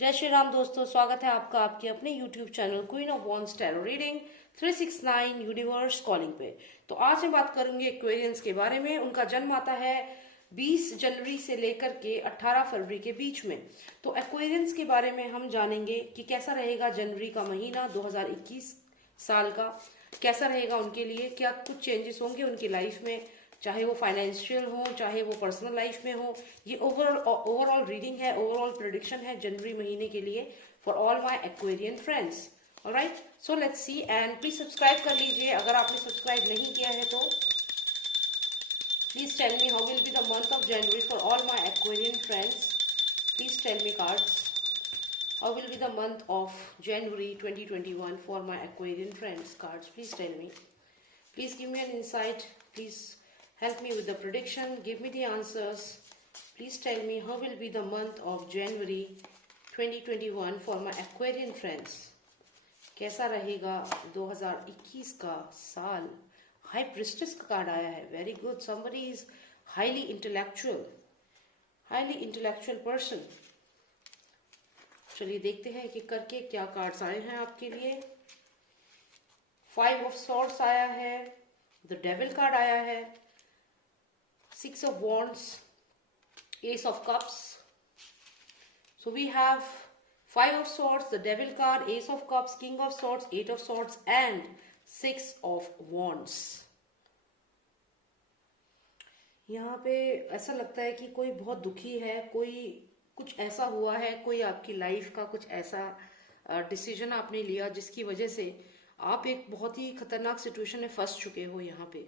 जय श्री राम दोस्तों, स्वागत है आपका आपके अपने YouTube channel queen of wands tarot reading 369 universe calling पे। तो आज मैं बात करूंगी एक्वेरियंस के बारे में। उनका जन्म आता है 20 जनवरी से लेकर के 18 फरवरी के बीच में। तो एक्वेरियंस के बारे में हम जानेंगे कि कैसा रहेगा जनवरी का महीना 2021 साल का, कैसा रहेगा उनके लिए, क्या कुछ चेंजेस होंगे उनकी लाइफ में, चाहे वो फाइनेंशियल हो चाहे वो पर्सनल लाइफ में हो। ये ओवरऑल रीडिंग है, ओवरऑल प्रेडिक्शन है जनवरी महीने के लिए for all my Aquarian friends. Alright, so let's see and please subscribe कर लीजिए अगर आपने सब्सक्राइब नहीं किया है तो। Please tell me how will be the month of January for all my Aquarian friends. Please tell me cards, how will be the month of January 2021 for my Aquarian friends? Cards, please tell me. Please give me an insight. Please help me with the prediction. Give me the answers. Please tell me how will be the month of January 2021 for my Aquarian friends. कैसा रहेगा 2021 का साल? High priestess का card आया है। Very good, somebody is highly intellectual person. चलिए देखते हैं एक एक करके क्या कार्ड्स आए हैं आपके लिए। 5 ऑफ सॉर्ड्स आया है, द डेविल कार्ड आया है, 6 of wands, ace of cups. So we have 5 of swords, the devil card, ace of cups, king of swords, 8 of swords and 6 of wands. यहाँ पे ऐसा लगता है कि कोई बहुत दुखी है, कोई कुछ ऐसा हुआ है, कोई आपकी लाइफ का कुछ ऐसा डिसीजन आपने लिया जिसकी वजह से आप एक बहुत ही खतरनाक सिचुएशन में फंस चुके हो यहाँ पे।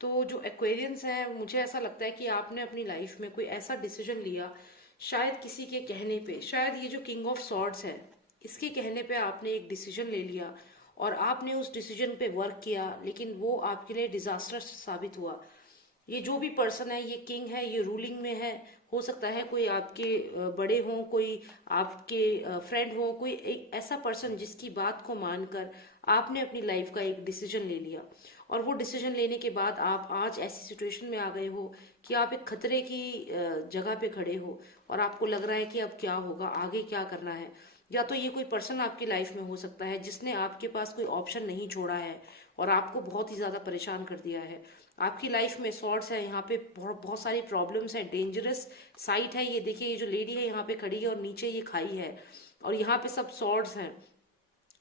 तो जो एक्वेरियंस है, मुझे ऐसा लगता है कि आपने अपनी लाइफ में कोई ऐसा डिसीजन लिया, शायद किसी के कहने पे, शायद ये जो किंग ऑफ सॉर्ड्स है इसके कहने पे आपने एक डिसीजन ले लिया और आपने उस डिसीजन पे वर्क किया, लेकिन वो आपके लिए डिजास्टर साबित हुआ। ये जो भी पर्सन है, ये किंग है, ये रूलिंग में है। हो सकता है कोई आपके बड़े हों, कोई आपके फ्रेंड हो, कोई एक ऐसा पर्सन जिसकी बात को मानकर आपने अपनी लाइफ का एक डिसीजन ले लिया और वो डिसीजन लेने के बाद आप आज ऐसी सिचुएशन में आ गए हो कि आप एक खतरे की जगह पे खड़े हो और आपको लग रहा है कि अब क्या होगा, आगे क्या करना है। या तो ये कोई पर्सन आपकी लाइफ में हो सकता है जिसने आपके पास कोई ऑप्शन नहीं छोड़ा है और आपको बहुत ही ज्यादा परेशान कर दिया है। आपकी लाइफ में सॉर्ड्स है, यहाँ पे बहुत सारी प्रॉब्लम्स है, डेंजरस साइट है। ये देखिए, ये जो लेडी है यहाँ पे खड़ी है और नीचे ये खाई है और यहाँ पे सब सॉर्ड्स हैं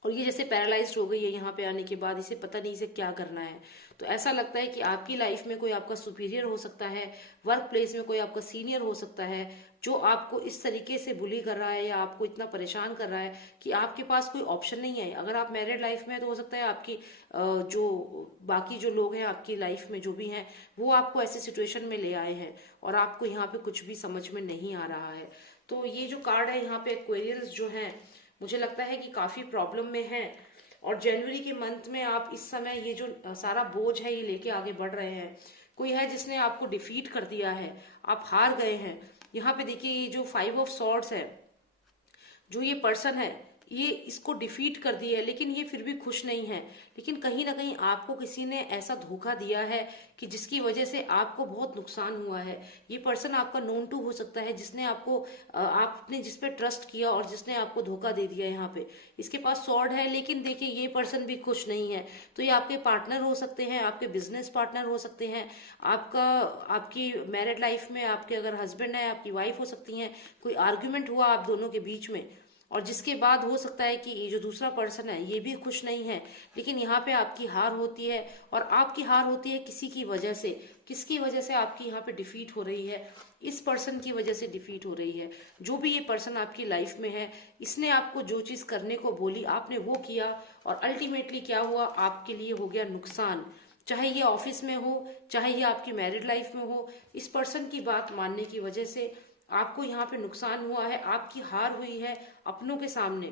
और ये जैसे पैरालाइज्ड हो गई है यहाँ पे आने के बाद, इसे पता नहीं इसे क्या करना है। तो ऐसा लगता है कि आपकी लाइफ में कोई आपका सुपीरियर हो सकता है, वर्क प्लेस में कोई आपका सीनियर हो सकता है जो आपको इस तरीके से बुली कर रहा है या आपको इतना परेशान कर रहा है कि आपके पास कोई ऑप्शन नहीं है। अगर आप मैरिड लाइफ में है तो हो सकता है आपकी जो बाकी जो लोग हैं आपकी लाइफ में जो भी हैं वो आपको ऐसे सिचुएशन में ले आए हैं और आपको यहाँ पे कुछ भी समझ में नहीं आ रहा है। तो ये जो कार्ड है यहाँ पे एक्वेरियंस जो है, मुझे लगता है कि काफी प्रॉब्लम में है और जनवरी के मंथ में आप इस समय ये जो सारा बोझ है ये लेके आगे बढ़ रहे हैं। कोई है जिसने आपको डिफीट कर दिया है, आप हार गए हैं। यहाँ पे देखिए, ये जो 5 ऑफ सॉर्ड्स है, जो ये पर्सन है ये इसको डिफीट कर दिया है, लेकिन ये फिर भी खुश नहीं है। लेकिन कहीं ना कहीं आपको किसी ने ऐसा धोखा दिया है कि जिसकी वजह से आपको बहुत नुकसान हुआ है। ये पर्सन आपका नोन टू हो सकता है जिसने आपको आपने जिस पे ट्रस्ट किया और जिसने आपको धोखा दे दिया। यहाँ पे इसके पास सॉर्ड है, लेकिन देखिए ये पर्सन भी खुश नहीं है। तो ये आपके पार्टनर हो सकते हैं, आपके बिजनेस पार्टनर हो सकते हैं, आपकी मैरिड लाइफ में आपके अगर हस्बैंड है, आपकी वाइफ हो सकती हैं। कोई आर्ग्यूमेंट हुआ आप दोनों के बीच में और जिसके बाद हो सकता है कि ये जो दूसरा पर्सन है ये भी खुश नहीं है, लेकिन यहाँ पे आपकी हार होती है और आपकी हार होती है किसी की वजह से। किसकी वजह से आपकी यहाँ पे डिफीट हो रही है? इस पर्सन की वजह से डिफीट हो रही है। जो भी ये पर्सन आपकी लाइफ में है, इसने आपको जो चीज करने को बोली आपने वो किया और अल्टीमेटली क्या हुआ, आपके लिए हो गया नुकसान। चाहे ये ऑफिस में हो, चाहे ये आपकी मैरिड लाइफ में हो, इस पर्सन की बात मानने की वजह से आपको यहाँ पे नुकसान हुआ है, आपकी हार हुई है अपनों के सामने।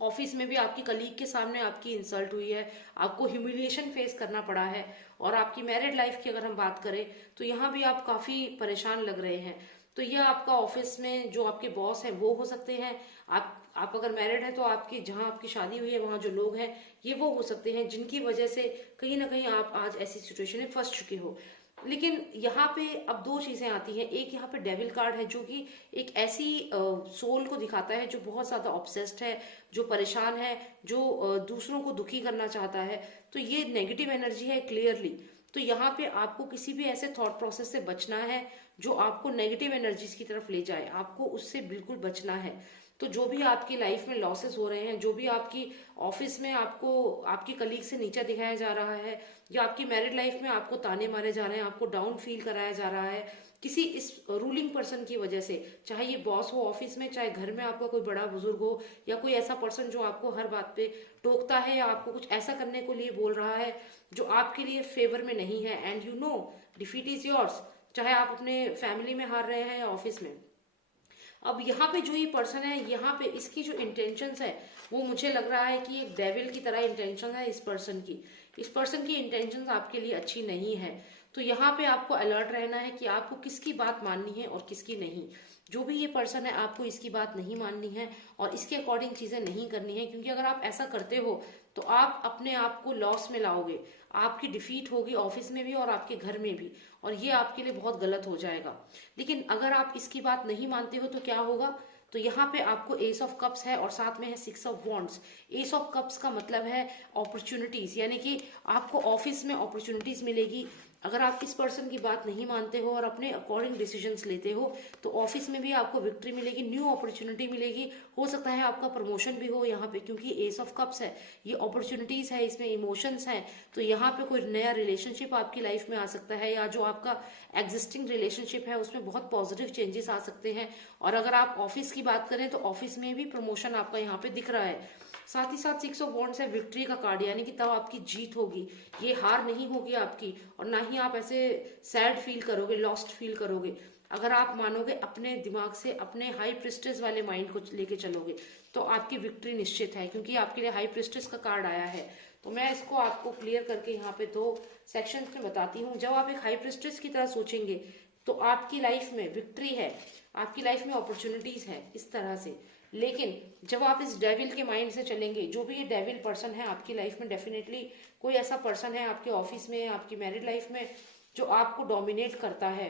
ऑफिस में भी आपकी कलीग के सामने आपकी इंसल्ट हुई है, आपको ह्यूमिलिएशन फेस करना पड़ा है। और आपकी मैरिड लाइफ की अगर हम बात करें तो यहाँ भी आप काफी परेशान लग रहे हैं। तो यह आपका ऑफिस में जो आपके बॉस है वो हो सकते हैं। आप अगर मैरिड है तो आपकी जहाँ आपकी शादी हुई है वहां जो लोग हैं ये वो हो सकते हैं जिनकी वजह से कहीं ना कहीं आप आज ऐसी सिचुएशन में फंस चुके हो। लेकिन यहाँ पे अब दो चीजें आती हैं। एक यहाँ पे डेविल कार्ड है जो कि एक ऐसी सोल को दिखाता है जो बहुत ज्यादा ऑब्सेस्ड है, जो परेशान है, जो दूसरों को दुखी करना चाहता है। तो ये नेगेटिव एनर्जी है क्लियरली। तो यहाँ पे आपको किसी भी ऐसे थॉट प्रोसेस से बचना है जो आपको नेगेटिव एनर्जीज की तरफ ले जाए, आपको उससे बिल्कुल बचना है। तो जो भी आपकी लाइफ में लॉसेस हो रहे हैं, जो भी आपकी ऑफिस में आपको आपकी कलीग से नीचा दिखाया जा रहा है, या आपकी मैरिड लाइफ में आपको ताने मारे जा रहे हैं, आपको डाउन फील कराया जा रहा है किसी इस रूलिंग पर्सन की वजह से, चाहे ये बॉस हो ऑफिस में, चाहे घर में आपका कोई बड़ा बुजुर्ग हो, या कोई ऐसा पर्सन जो आपको हर बात पे टोकता है या आपको कुछ ऐसा करने को लिए बोल रहा है जो आपके लिए फेवर में नहीं है, and you know defeat is yours, चाहे आप अपने फैमिली में हार रहे हैं या ऑफिस में। अब यहाँ पे जो ये पर्सन है, यहाँ पे इसकी जो इंटेंशंस है वो मुझे लग रहा है कि एक डेविल की तरह इंटेंशन है इस पर्सन की। इस पर्सन की इंटेंशंस आपके लिए अच्छी नहीं है। तो यहाँ पे आपको अलर्ट रहना है कि आपको किसकी बात माननी है और किसकी नहीं। जो भी ये पर्सन है आपको इसकी बात नहीं माननी है और इसके अकॉर्डिंग चीजें नहीं करनी है, क्योंकि अगर आप ऐसा करते हो तो आप अपने आप को लॉस में लाओगे, आपकी डिफीट होगी ऑफिस में भी और आपके घर में भी, और ये आपके लिए बहुत गलत हो जाएगा। लेकिन अगर आप इसकी बात नहीं मानते हो तो क्या होगा, तो यहाँ पे आपको एस ऑफ कप्स है और साथ में है six of wands. Ace of cups का मतलब है अपॉर्चुनिटीज, यानी कि आपको ऑफिस में अपॉर्चुनिटीज मिलेगी। अगर आप इस पर्सन की बात नहीं मानते हो और अपने अकॉर्डिंग डिसीजंस लेते हो तो ऑफिस में भी आपको विक्ट्री मिलेगी, न्यू अपॉर्चुनिटी मिलेगी। हो सकता है आपका प्रमोशन भी हो यहाँ पे, क्योंकि एस ऑफ कप्स है, ये अपॉर्चुनिटीज है, इसमें इमोशंस हैं। तो यहाँ पे कोई नया रिलेशनशिप आपकी लाइफ में आ सकता है, या जो आपका एग्जिस्टिंग रिलेशनशिप है उसमें बहुत पॉजिटिव चेंजेस आ सकते हैं। और अगर आप ऑफिस की बात करें तो ऑफिस में भी प्रमोशन आपका यहाँ पे दिख रहा है। साथ ही साथ सिक्स ऑफ वॉन्ड्स है विक्ट्री का कार्ड, यानी कि तब आपकी जीत होगी, ये हार नहीं होगी आपकी, और ना ही आप ऐसे सैड फील करोगे, लॉस्ट फील करोगे। अगर आप मानोगे अपने दिमाग से, अपने हाई प्रिस्टेस वाले माइंड को लेके चलोगे तो आपकी विक्ट्री निश्चित है, क्योंकि आपके लिए हाई प्रिस्टेस का कार्ड आया है। तो मैं इसको आपको क्लियर करके यहाँ पे दो सेक्शंस में बताती हूँ। जब आप एक हाई प्रिस्टेस की तरह सोचेंगे तो आपकी लाइफ में विक्ट्री है, आपकी लाइफ में अपॉर्चुनिटीज है इस तरह से। लेकिन जब आप इस डेविल के माइंड से चलेंगे, जो भी ये डेविल पर्सन है आपकी लाइफ में, डेफिनेटली कोई ऐसा पर्सन है आपके ऑफिस में, आपकी मैरिड लाइफ में जो आपको डोमिनेट करता है,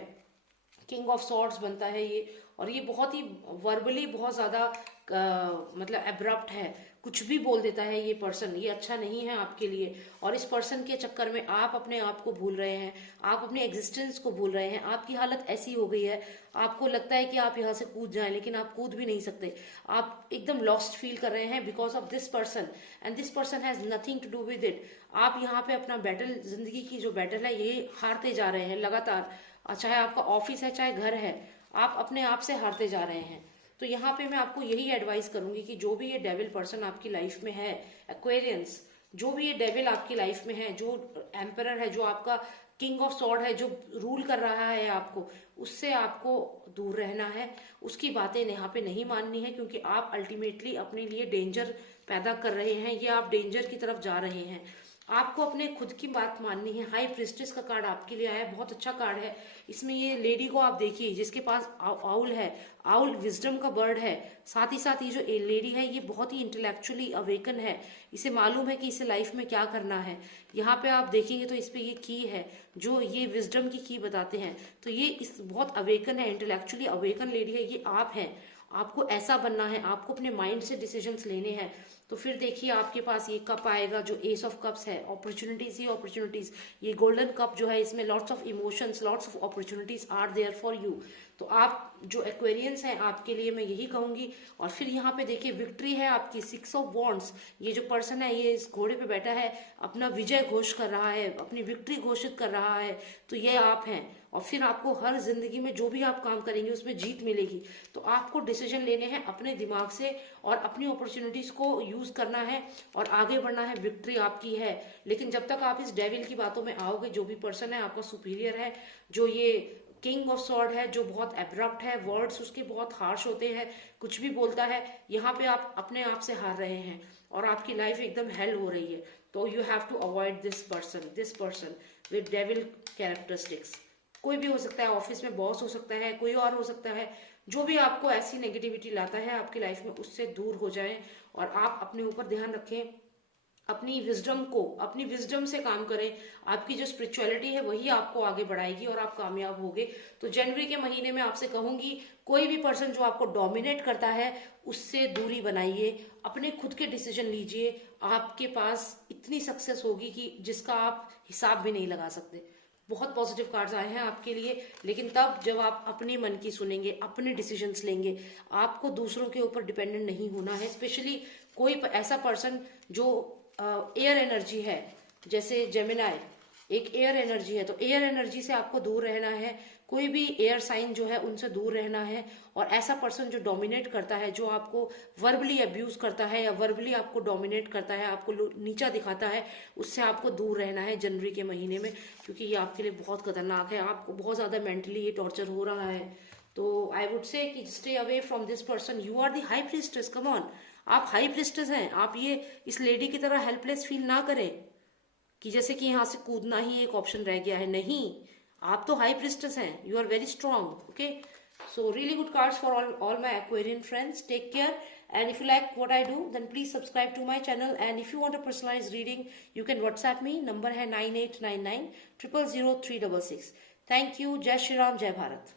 किंग ऑफ सॉर्ड्स बनता है ये, और ये बहुत ही वर्बली बहुत ज्यादा मतलब एब्रप्ट है, कुछ भी बोल देता है ये पर्सन, ये अच्छा नहीं है आपके लिए। और इस पर्सन के चक्कर में आप अपने आप को भूल रहे हैं, आप अपने एग्जिस्टेंस को भूल रहे हैं। आपकी हालत ऐसी हो गई है, आपको लगता है कि आप यहाँ से कूद जाएं, लेकिन आप कूद भी नहीं सकते। आप एकदम लॉस्ट फील कर रहे हैं because of this person, and this person has nothing to do with it. आप यहाँ पे अपना बैटल, जिंदगी की जो बैटल है ये हारते जा रहे हैं लगातार, चाहे आपका ऑफिस है चाहे घर है, आप अपने आप से हारते जा रहे हैं। तो यहाँ पे मैं आपको यही एडवाइस करूंगी कि जो भी ये डेविल पर्सन आपकी लाइफ में है, एक्वेरियंस, जो भी ये डेविल आपकी लाइफ में है, जो एम्परर है, जो आपका किंग ऑफ सॉर्ड है, जो रूल कर रहा है आपको, उससे आपको दूर रहना है। उसकी बातें यहाँ पे नहीं माननी है, क्योंकि आप अल्टीमेटली अपने लिए डेंजर पैदा कर रहे हैं, ये आप डेंजर की तरफ जा रहे हैं। आपको अपने खुद की बात माननी है। हाई प्रिस्टेस का कार्ड आपके लिए आया है, बहुत अच्छा कार्ड है। इसमें ये लेडी को आप देखिए जिसके पास आउल है, आउल विजडम का बर्ड है। साथ ही साथ ये जो लेडी है ये बहुत ही इंटेलेक्चुअली अवेकन है, इसे मालूम है कि इसे लाइफ में क्या करना है। यहाँ पे आप देखेंगे तो इस पे ये की है जो ये विजडम की बताते हैं। तो ये इस बहुत अवेकन है, इंटेलेक्चुअली अवेकन लेडी है, ये आप हैं। आपको ऐसा बनना है, आपको अपने माइंड से डिसीजंस लेने हैं। तो फिर देखिए आपके पास ये कप आएगा जो एस ऑफ कप्स है, अपॉर्चुनिटीज ही अपॉर्चुनिटीज। ये गोल्डन कप जो है इसमें lots of emotions, lots of opportunities are there for you. तो आप जो एक्वेरियंस हैं आपके लिए मैं यही कहूंगी। और फिर यहाँ पे देखिए विक्ट्री है आपकी, सिक्स ऑफ वॉन्ड्स। ये जो पर्सन है ये इस घोड़े पे बैठा है, अपना विजय घोष कर रहा है, अपनी विक्ट्री घोषित कर रहा है। तो ये आप हैं। और फिर आपको हर जिंदगी में जो भी आप काम करेंगे उसमें जीत मिलेगी। तो आपको डिसीजन लेने हैं अपने दिमाग से और अपनी अपॉर्चुनिटीज को यूज करना है और आगे बढ़ना है। विक्ट्री आपकी है। लेकिन जब तक आप इस डेविल की बातों में आओगे, जो भी पर्सन है आपका सुपीरियर है, जो ये किंग ऑफ सॉर्ड है, जो बहुत एब्रप्ट है, वर्ड्स उसके बहुत हार्श होते हैं, कुछ भी बोलता है, यहाँ पे आप अपने आप से हार रहे हैं और आपकी लाइफ एकदम हेल हो रही है। तो you have to avoid this person with devil characteristics. कोई भी हो सकता है, ऑफिस में बॉस हो सकता है, कोई और हो सकता है, जो भी आपको ऐसी नेगेटिविटी लाता है आपकी लाइफ में, उससे दूर हो जाएं। और आप अपने ऊपर ध्यान रखें, अपनी विजडम से काम करें। आपकी जो स्पिरिचुअलिटी है वही आपको आगे बढ़ाएगी और आप कामयाब होगे। तो जनवरी के महीने में आपसे कहूंगी, कोई भी पर्सन जो आपको डोमिनेट करता है उससे दूरी बनाइए, अपने खुद के डिसीजन लीजिए। आपके पास इतनी सक्सेस होगी कि जिसका आप हिसाब भी नहीं लगा सकते। बहुत पॉजिटिव कार्ड्स आए हैं आपके लिए, लेकिन तब जब आप अपने मन की सुनेंगे, अपने डिसीजंस लेंगे। आपको दूसरों के ऊपर डिपेंडेंट नहीं होना है। स्पेशली कोई ऐसा पर्सन जो एयर एनर्जी है, जैसे जेमिनाई एक एयर एनर्जी है, तो एयर एनर्जी से आपको दूर रहना है। कोई भी एयर साइन जो है उनसे दूर रहना है। और ऐसा पर्सन जो डोमिनेट करता है, जो आपको वर्बली अब्यूज करता है या वर्बली आपको डोमिनेट करता है, आपको नीचा दिखाता है, उससे आपको दूर रहना है जनवरी के महीने में, क्योंकि ये आपके लिए बहुत खतरनाक है। आपको बहुत ज्यादा मेंटली ये टॉर्चर हो रहा है। तो आई वुड से कि stay away from this person. You are the high priestess, come on, आप हाई प्रीस्टेस हैं। आप ये इस लेडी की तरह हेल्पलेस फील ना करें कि जैसे कि यहाँ से कूदना ही एक ऑप्शन रह गया है। नहीं, आप तो हाई प्रीस्टेस हैं, you are very strong. Okay, so really good cards for all my Aquarian friends. Take care, and if you like what I do, then please subscribe to my channel. And if you want a personalized reading, you can WhatsApp me. Number है 9899 000 366. Thank you. Jai Shri Ram, Jai Bharat.